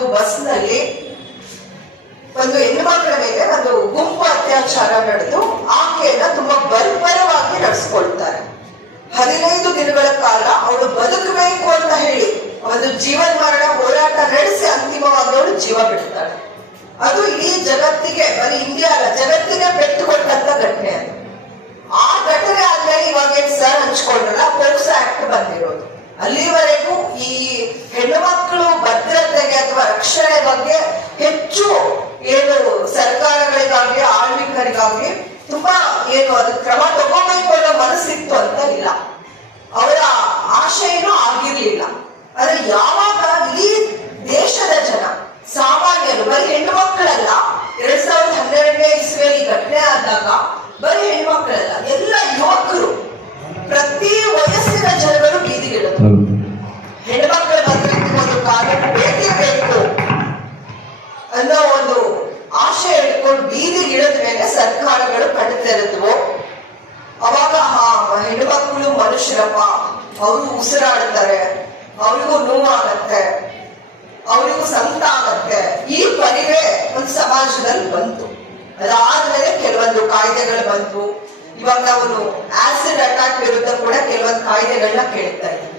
ಒಂದು ಬಸ್ನಲ್ಲಿ ಒಂದು ಹೆಣ್ಣು ಮಕ್ಕಳ ಮೇಲೆ ಒಂದು ಗುಂಪು ಅತ್ಯಾಚಾರ ನಡೆದು ಆಕೆಯನ್ನ ತುಂಬಾ ಬರ್ಬರವಾಗಿ ನಡೆಸ್ಕೊಳ್ತಾರೆ. 15 ದಿನಗಳ ಕಾಲ ಅವಳು ಬದುಕಬೇಕು ಅಂತ ಹೇಳಿ ಒಂದು ಜೀವನ ಮರಣ ಹೋರಾಟ ನಡೆಸಿ ಅಂತಿಮವಾಗಿ ಅವಳು ಜೀವ ಬಿಡ್ತಾಳೆ. ಅದು ಇಡೀ ಜಗತ್ತಿಗೆ, ಬರೀ ಇಂಡಿಯಾ ಅಲ್ಲ, ಜಗತ್ತಿಗೆ ಪೆಟ್ಟು ಕೊಟ್ಟಂತ ಘಟನೆ ಅದು. ಆ ಘಟನೆ ಆದ್ಮೇಲೆ ಇವಾಗ ಸರ್ ಹಂಚ್ಕೊಂಡ್ರಲ್ಲ, ಪೋಕ್ಸೋ ಆಕ್ಟ್ ಬಂದಿರೋದು. ಅಲ್ಲಿವರೆಗೂ ಈ ಹೆಣ್ಣು ಮಕ್ಕಳು ಭದ್ರತೆಗೆ ಅಥವಾ ರಕ್ಷಣೆ ಬಗ್ಗೆ ಹೆಚ್ಚು ಏನು ಸರ್ಕಾರಗಳಿಗಾಗ್ಲಿ ಆಳ್ವಿಕರಿಗಾಗ್ಲಿ ತುಂಬಾ ಏನು ಅದು ಕ್ರಮ ತಗೋಬೇಕು ಅನ್ನೋ ಮನಸ್ಸಿತ್ತು ಅಂತ ಇಲ್ಲ, ಅವರ ಆಶಯನೂ ಆಗಿರ್ಲಿಲ್ಲ. ಆದ್ರೆ ಯಾವಾಗ ಇಡೀ ದೇಶದ ಜನ ಸಾಮಾನ್ಯರು, ಬರೀ ಹೆಣ್ಣು ಮಕ್ಕಳಲ್ಲ, 2012ನೇ ಇಸ್ವಿಯಲ್ಲಿ ಘಟನೆ ಆದಾಗ ಬರೀ ಹೆಣ್ಣು ಮಕ್ಕಳಲ್ಲ, ಎಲ್ಲ ಯುವಕರು, ಪ್ರತಿ ವಯಸ್ಸಿನ ಜನಗಳು ಬೀದಿಗಿಳಿದ್ರು. ಹೆಣ್ಮಕ್ಳ ಭದ್ರತೆ ಒಂದು ಕಾನೂನು ಬೇಕೇ ಬೇಕು ಅನ್ನೋ ಒಂದು ಆಶಯ ಇಟ್ಕೊಂಡು ಬೀದಿಗಿಳಿದ ಮೇಲೆ ಸರ್ಕಾರಗಳು ಕಣ್ಣು ತೆರೆದ್ವು. ಅವಾಗ ಹೆಣ್ಮಕ್ಳು ಮನುಷ್ಯರಪ್ಪ, ಅವರು ಉಸಿರಾಡ್ತಾರೆ, ಅವರಿಗೂ ನೋವಾಗತ್ತೆ, ಅವರಿಗೂ ಸಂಕಟ ಆಗತ್ತೆ, ಈ ಪರಿವೇ ಒಂದು ಸಮಾಜದಲ್ಲಿ ಬಂತು. ಅದಾದ್ಮೇಲೆ ಕೆಲವೊಂದು ಕಾಯ್ದೆಗಳು ಬಂತು. ಇವಾಗ ನಾವು ಆಸಿಡ್ ಅಟ್ಯಾಕ್ ವಿರುದ್ಧ ಕೂಡ ಕೆಲವೊಂದು ಕಾಯ್ದೆಗಳನ್ನ ಕೇಳ್ತಾ ಇದ್ದೀವಿ.